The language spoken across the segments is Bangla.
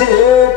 Yeah.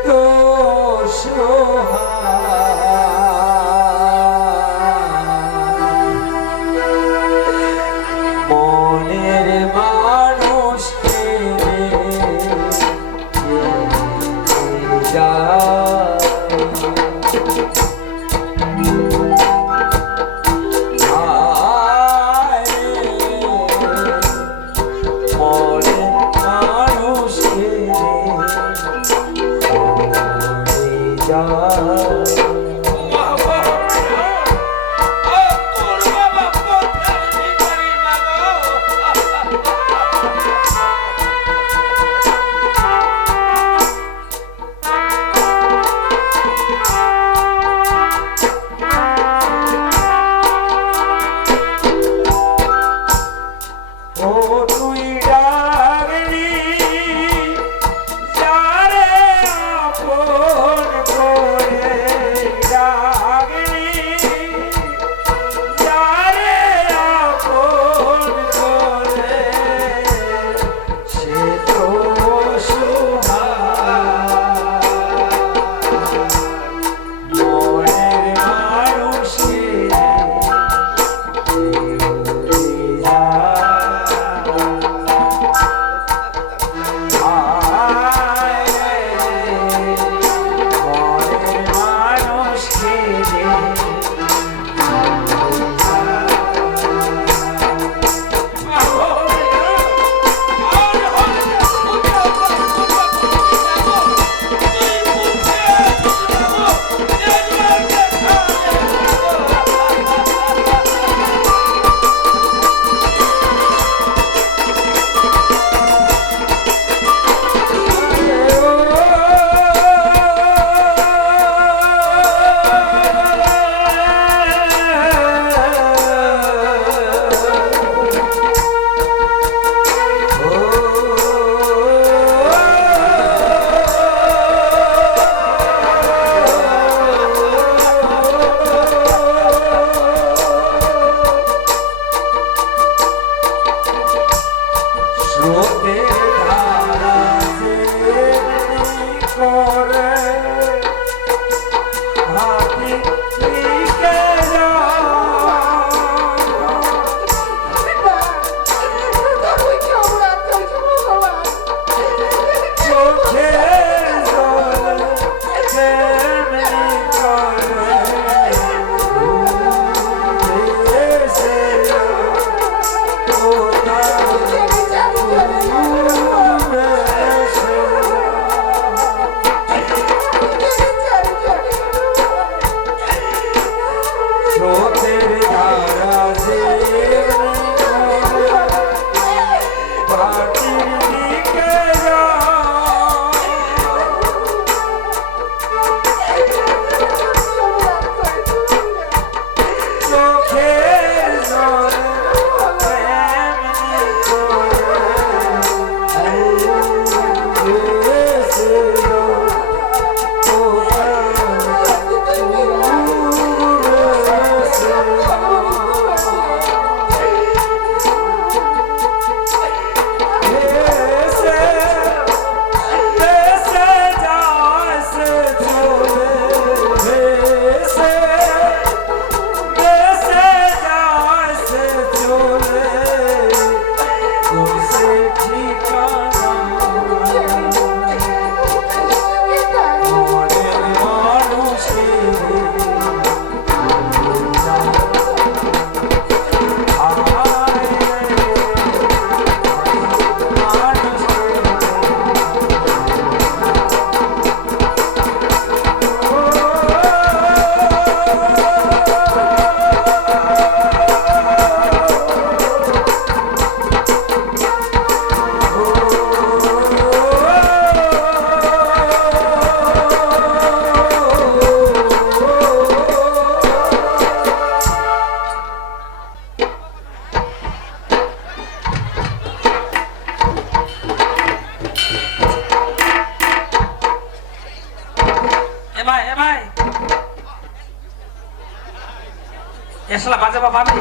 এসলা বাজে বা পাবি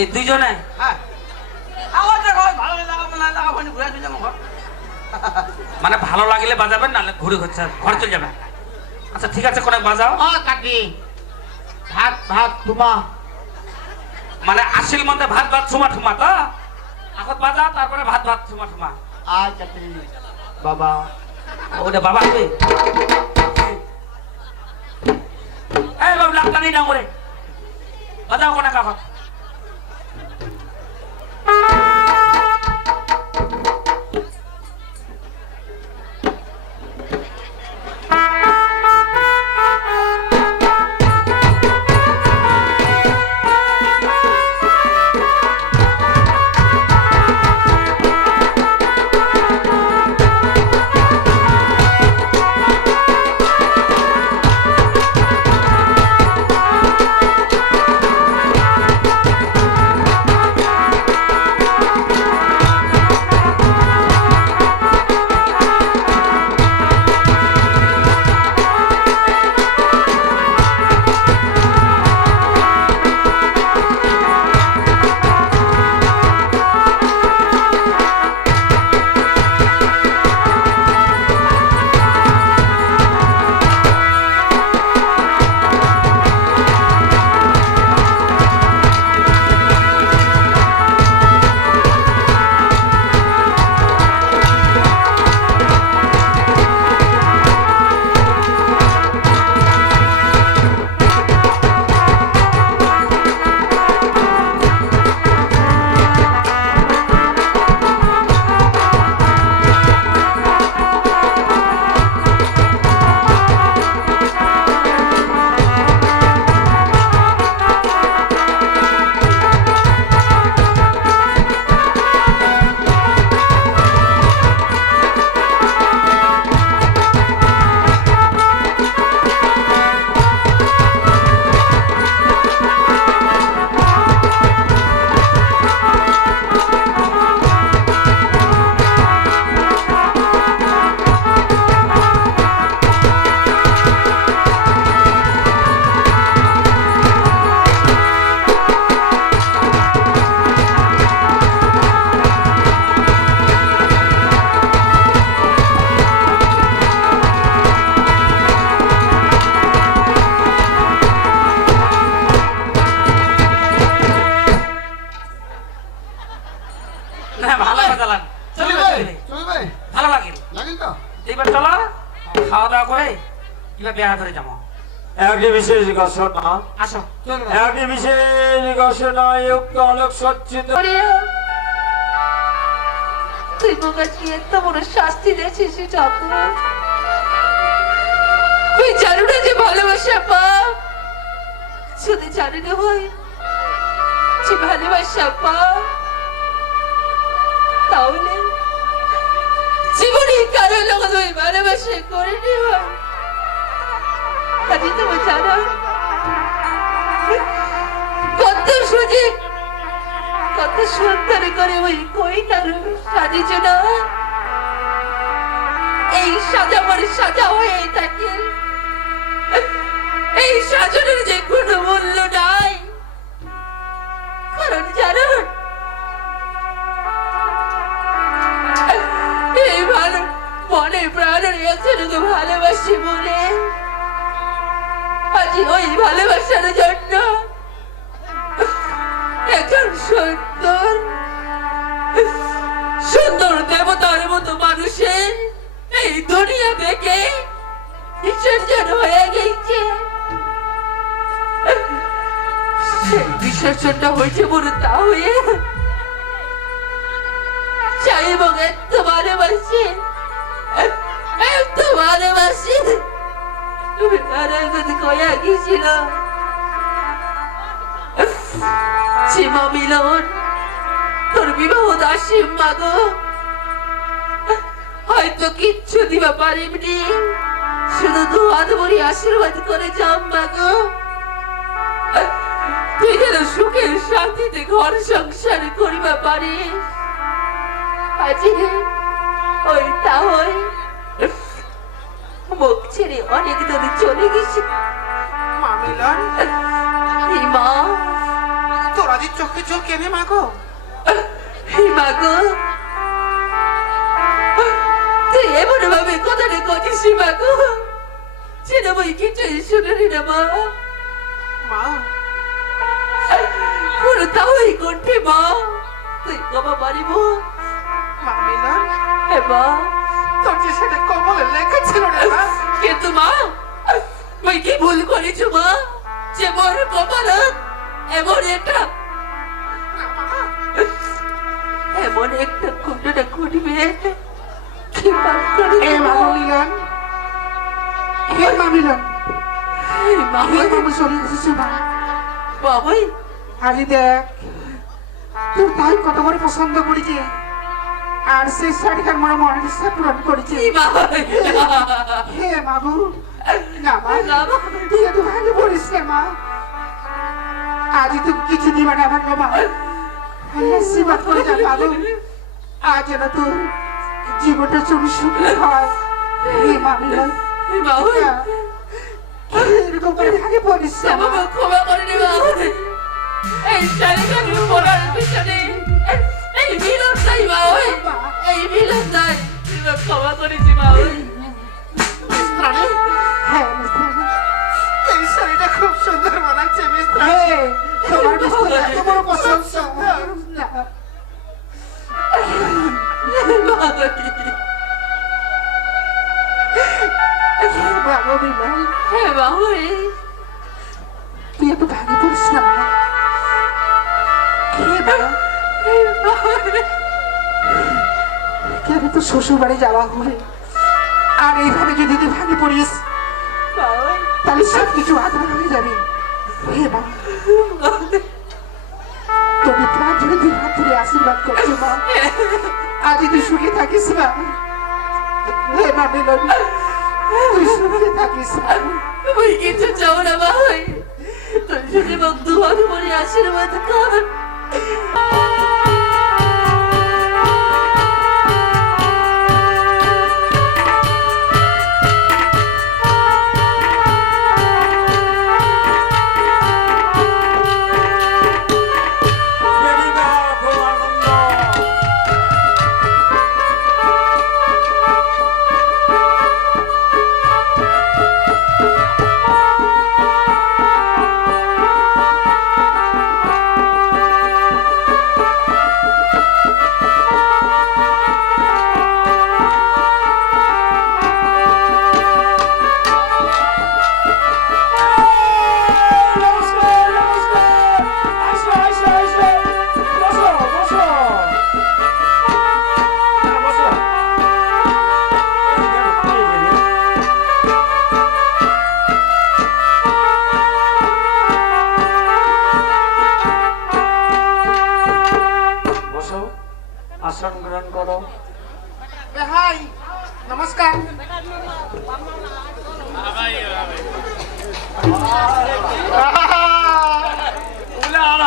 এই দুইজনে? হ্যাঁ। যাব মানে ভালো লাগলে বাজাবেন নাহলে ঘুরে হচ্ছে ঘরে চলে যাবেন আচ্ছা ঠিক আছে কোনে বাজাও। কাকি। ভাত ভাত তোমা মানে আসিল মধ্যে ভাত ভাত ঠুমা ঠুমা তো? এখন বাজা তারপরে ভাত ভাত ঠুমা ঠুমা। আচ্ছা। বাবা। ওটা বাবা হবে নিয়ে নাও করে বাজাও কোনে কাকা। একটি বিশেষ ঘোষণা একটি বিশেষ ঘোষণা যুক্ত আলোক সজ্জিত। তুই বোকাকে এত বড় শাস্তি দিয়েছিস ঠাকুর? তুই জানো না যে ভালোবাসা পাপ জানি না ভাই যে ভালোবাসা পাপ তাহলে জীবনে কারও লোক তুই ভালোবাসা করে নেওয়া আজ কত সুযোগ কত সুন্দর করে ওই কইটার এই সাজা থাকে। এই সাজানোর যে কোনো মূল্য নাই। কারণ জানো মনে প্রাণের একজনকে ভালোবাসি বলে। আজ ওই ভালোবাসার জন্য। একজন সুন্দর সুন্দর দেবতার মতো মানুষের এই দুনিয়া থেকে বিসর্জন হয়ে গেছে। সেই বিসর্জনটা হয়েছে বলে তা হয়ে চাই এবং এত ভালোবাসি এত ভালোবাসি। গেছিল সীমা মিলন তোর বিবাহ দাসী মাগো হয়তো কিচ্ছু দিবা পারিনি শুধু দু হাত ভরি আশীর্বাদ করে যাও মাগো তুই যেন সুখের শান্তিতে ঘর সংসার করিবা পারিস। আজি ওই তা মুখ ছেড়ে অনেক দূরে চলে গেছি। মামিলান হিমা তোরা যে চোখে চোখ কেনে মাগো হিমা গো। তুই এমন ভাবে কথাটা কছিস মা গো। যেন মই কিছুই শুনিনি না মা। মা। পুরো তাওই কণ্ঠে মা। তুই কবা পারিব মা মিলন হে মা। তোর যে সেটা কমলে লেখা ছিল রে কিন্তু মা মই কি ভুল করেছ মা? যে মোর কপালত এমন একটা এমন একটা কুণ্ডটা ঘটবে। কি পাপ করে হে মা? হে মা হে মামু চলে এসেছে মা। বাবাই? আলি দেখ তোর ভাই কত বড় পছন্দ করেছে। আর সেই শাড়িটার মনে মনের ইচ্ছা পূরণ করেছে। হে মাগু না মা এত ভালো বলিস না মা। আজ তো কিছু দিবা না ভালো মা সিবাত করে যা বাবু। আজ যেন তোর জীবনটা চুরি সুখী হয়। হে মা মিলন বাবাই এরকম করে ভাগে বাবা ক্ষমা করে এই শাড়িটা পরার পিছনে এই নাই তুই ক্ষমা করেছি হ্যাঁ এই শাড়িটা খুব সুন্দর বানাচ্ছে তোমার বড় পছন্দ বাবা মিলন হ্যাঁ বাবাই তুই এত ভাগে পড়িস না মা কেন তো শ্বশুর বাড়ি যাওয়া হবে? আর এইভাবে যদি তুই ভাগে পড়িস, তাহলে সব কিছু আধার হয়ে যাবে। হে মা তুমি প্রাণ ধরে দুই হাত ধরে আশীর্বাদ করছ মা। আজ তুই সুখে থাকিস না হে মা মিলন, তুই সুখে থাকিস ওই কিছু চাও না ভাই শুধু মুখ দুহাত পরে আশীর্বাদ কর।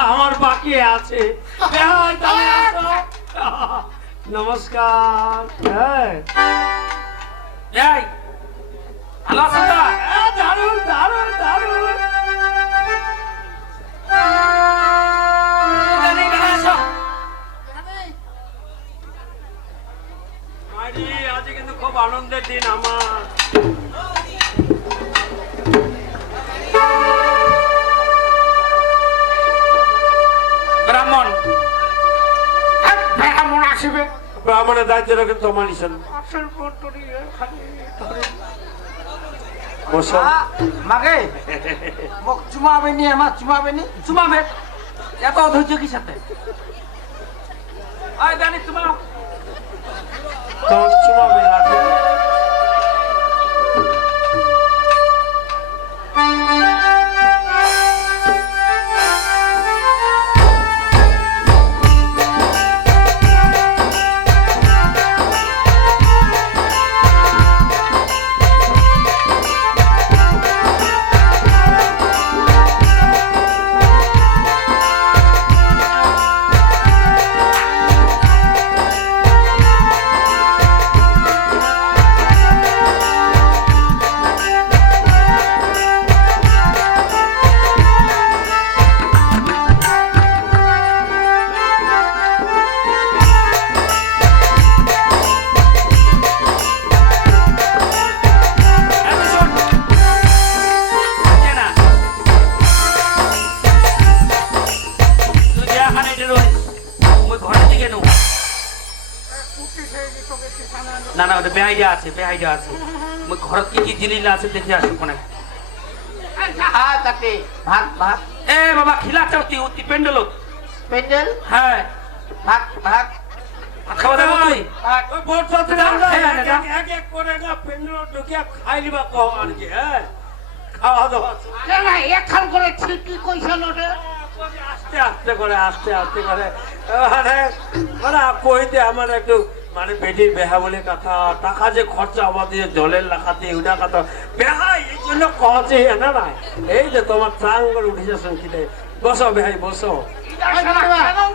আমার বাকি আছে। আসো। নমস্কার। হ্যাঁ। এ, দারুণ দারুণ দারুণ। খুব আনন্দের দিন আমার। ব্রাহ্মণ। ব্রাহ্মণ আসবে। ব্রাহ্মণের দায়িত্বটা কিন্তু তোমার ইসেন আসল পটরি খালি বসো। মাগে মোক চুমাবে নি আমার চুমাবে নি। চুমাবে এত অধৈর্য কি সাথে আয় জানি তোমার তোমার চুমাবে আছে আছে মই ঘৰত কি কি জিনিস আছে দেখে আসো কোনে হ্যাঁ তাতে ভাত ভাত এ বাবা খিলা চাওতি উতি হ্যাঁ ভাত ভাত খাওয়া দাওয়া তুই হ্যাঁ, এক হ্যাঁ, এক- এক এক করে না পেন্ডেল ঢুকিয়া খাই লিবা কম আর কি হ্যাঁ খাওয়া দাওয়া কেন একখান করে ঠিকই কইছে লোটে আস্তে আস্তে করে আস্তে আস্তে করে মানে মানে কইতে আমার একটু মানে বেটির বেহা বলে কথা টাকা যে খরচা আমাদের জলের লাগাতে ওটা কথা বেহা এই জন্য কহছে না না এই যে তোমার ট্রাং করে উঠেছে সংকিতে বসো বেহাই বসো।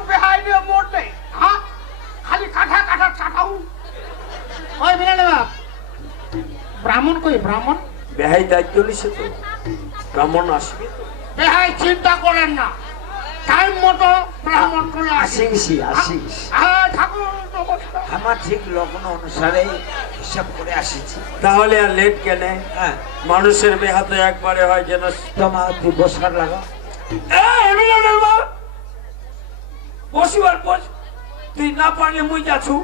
বেহাই দিয়ে মোটে হ্যাঁ খালি কাঠা কাঠা চাটাও ওই বিরালে বাপ ব্রাহ্মণ কই ব্রাহ্মণ? বেহাই দায়িত্ব নিছে তো। ব্রাহ্মণ আসবে বেহাই চিন্তা করেন না। টাইম মতো ব্রাহ্মণ আসিস আসিস। ঠাকুর নমস্কার আমার ঠিক লগ্ন অনুসারে হিসাব করে আসিছি। তাহলে আর লেট কেনে? হ্যাঁ। মানুষের বেহা তো একবারে হয় যেন তোমার তুই বসার লাগা! বসিবার বস তুই না পারলে মুই যাছু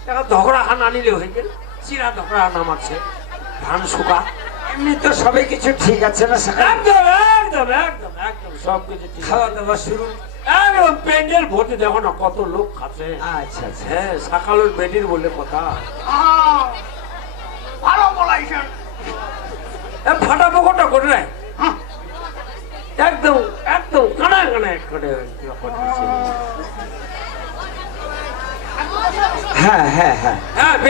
একটা ধগড়া খান আনিলে হয়ে গেল। চিরা ধগড়া খান আমারছে ধান শুকা। এমনি তো সবাই কিছু ঠিক আছে না একদম একদম একদম একদম সব কিছু খাওয়া দাওয়া শুরু। একদম প্যান্ডেল ভর্তি দেখো না কত লোক খাচ্ছে। আচ্ছা আচ্ছা। হ্যাঁ সকালের বেটির বলে কথা। ভালো বলাইছেন। ফাটা পকটা করে নাই? হ্যাঁ। একদম একদম কানা কানা করে হ্যাঁ হ্যাঁ হ্যাঁ। হ্যাঁ